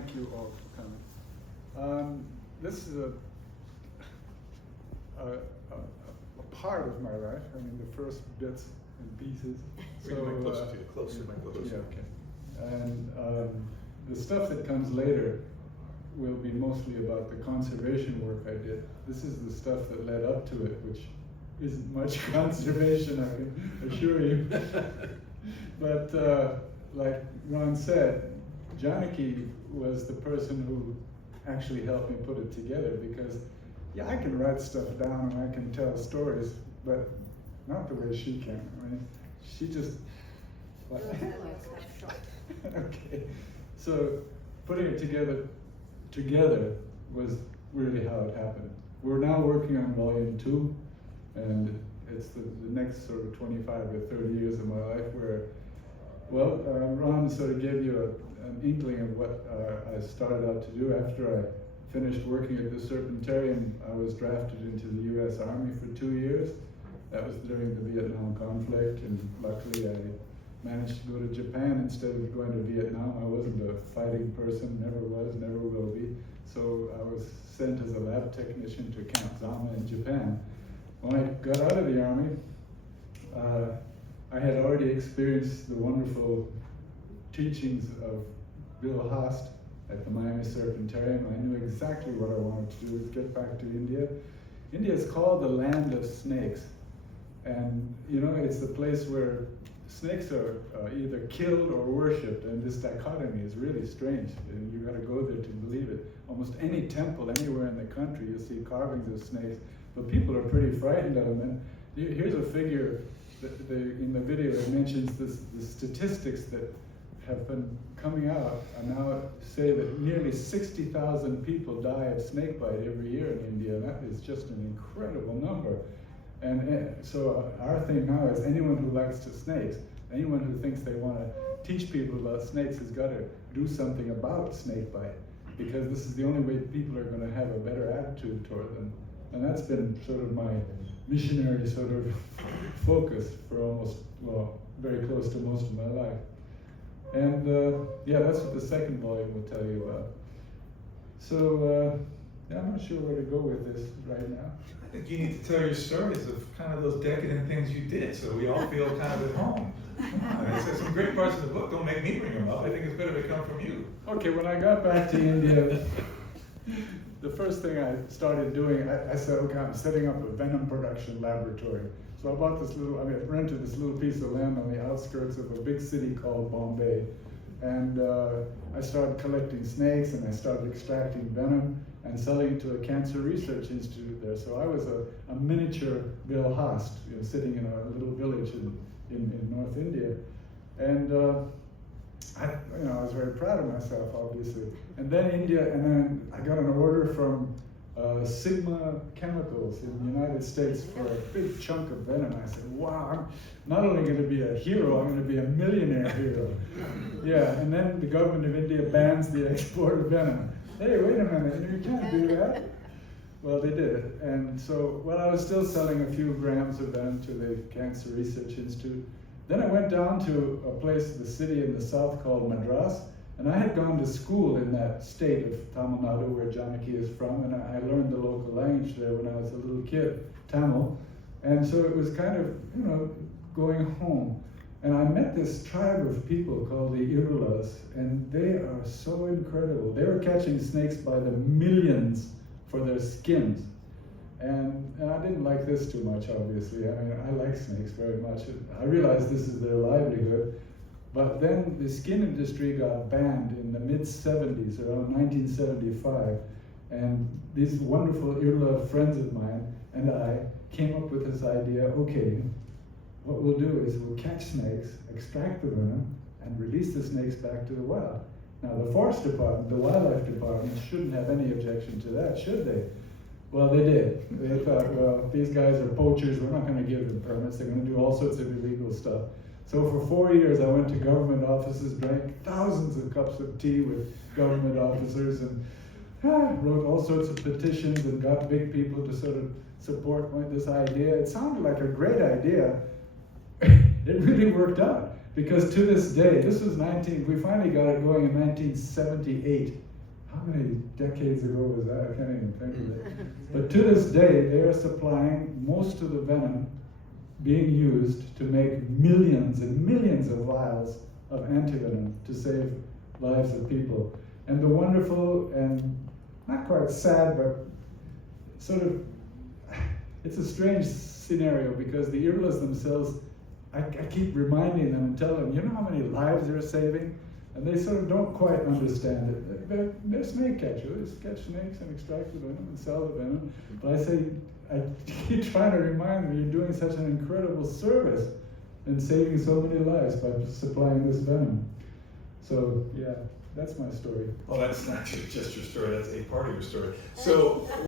thank you all for coming. This is a part of my life. I mean, the first bits and pieces. Bring the mic closer to you. Closer, mic closer. Yeah, okay. And the stuff that comes later will be mostly about the conservation work I did. This is the stuff that led up to it, which isn't much conservation, I can assure you. But like Ron said, Janaki was the person who actually helped me put it together, because yeah, I can write stuff down and I can tell stories, but not the way she can. I mean, she just like okay. So putting it together was really how it happened. We're now working on volume 2, and it's the next sort of 25 or 30 years of my life where, well, Ron sort of gave you an inkling of what I started out to do. After I finished working at the Serpentarium, I was drafted into the US Army for 2 years. That was during the Vietnam conflict, and luckily I managed to go to Japan instead of going to Vietnam. I wasn't a fighting person, never was, never will be. So I was sent as a lab technician to Camp Zama in Japan. When I got out of the Army, I had already experienced the wonderful teachings of Bill Haast at the Miami Serpentarium. I knew exactly what I wanted to do, was get back to India. India is called the land of snakes. And you know, it's the place where snakes are either killed or worshipped, and this dichotomy is really strange. And you got to go there to believe it. Almost any temple anywhere in the country, you'll see carvings of snakes, but people are pretty frightened of them. And here's a figure that in the video it mentions the statistics that have been coming out and now say that nearly 60,000 people die of snakebite every year in India. That is just an incredible number. And so our thing now is anyone who likes to snakes, anyone who thinks they want to teach people about snakes has got to do something about snakebite, because this is the only way people are going to have a better attitude toward them. And that's been sort of my missionary sort of focus for almost, well, very close to most of my life. And yeah, that's what the second volume will tell you about. So yeah, I'm not sure where to go with this right now. I think you need to tell your stories of kind of those decadent things you did, so we all feel kind of at home. There's some great parts of the book. Don't make me bring them up. I think it's better to come from you. Okay, when I got back to India, the first thing I started doing, I said, okay, I'm setting up a venom production laboratory. So I bought this I rented this little piece of land on the outskirts of a big city called Bombay. And I started collecting snakes, and I started extracting venom and selling it to a cancer research institute there. So I was a miniature Bill Haast, you know, sitting in a little village in North India. And I was very proud of myself, obviously. And then I got an order from Sigma Chemicals in the United States for a big chunk of venom. I said, wow, I'm not only going to be a hero, I'm going to be a millionaire hero. Yeah, and then the government of India bans the export of venom. Hey, wait a minute, you can't do that. Well, they did it. And so, well, I was still selling a few grams of venom to the Cancer Research Institute. Then I went down to a place, the city in the south called Madras, and I had gone to school in that state of Tamil Nadu where Janaki is from, and I learned the local language there when I was a little kid, Tamil. And so it was kind of, you know, going home. And I met this tribe of people called the Irulas, and they are so incredible. They were catching snakes by the millions for their skins. And I didn't like this too much, obviously. I mean, I like snakes very much. I realized this is their livelihood. But then the skin industry got banned in the mid-70s, around 1975. And these wonderful Irula friends of mine and I came up with this idea, okay, what we'll do is we'll catch snakes, extract the venom, and release the snakes back to the wild. Now the Forest Department, the Wildlife Department, shouldn't have any objection to that, should they? Well, they did. They thought, well, these guys are poachers, we're not going to give them permits, they're going to do all sorts of illegal stuff. So for 4 years I went to government offices, drank thousands of cups of tea with government officers, and wrote all sorts of petitions and got big people to sort of support this idea. It sounded like a great idea. It really worked out. Because to this day, this was we finally got it going in 1978. How many decades ago was that? I can't even think of it. But to this day, they are supplying most of the venom being used to make millions and millions of vials of antivenom to save lives of people. And the wonderful and not quite sad, but sort of, it's a strange scenario because the Irlas themselves, I keep reminding them and telling them, you know how many lives they're saving? And they sort of don't quite understand it. They're snake catchers. They catch snakes and extract the venom and sell the venom. But I keep trying to remind them, you're doing such an incredible service in saving so many lives by supplying this venom. So, yeah, that's my story. Well, that's not just your story, that's a part of your story. So.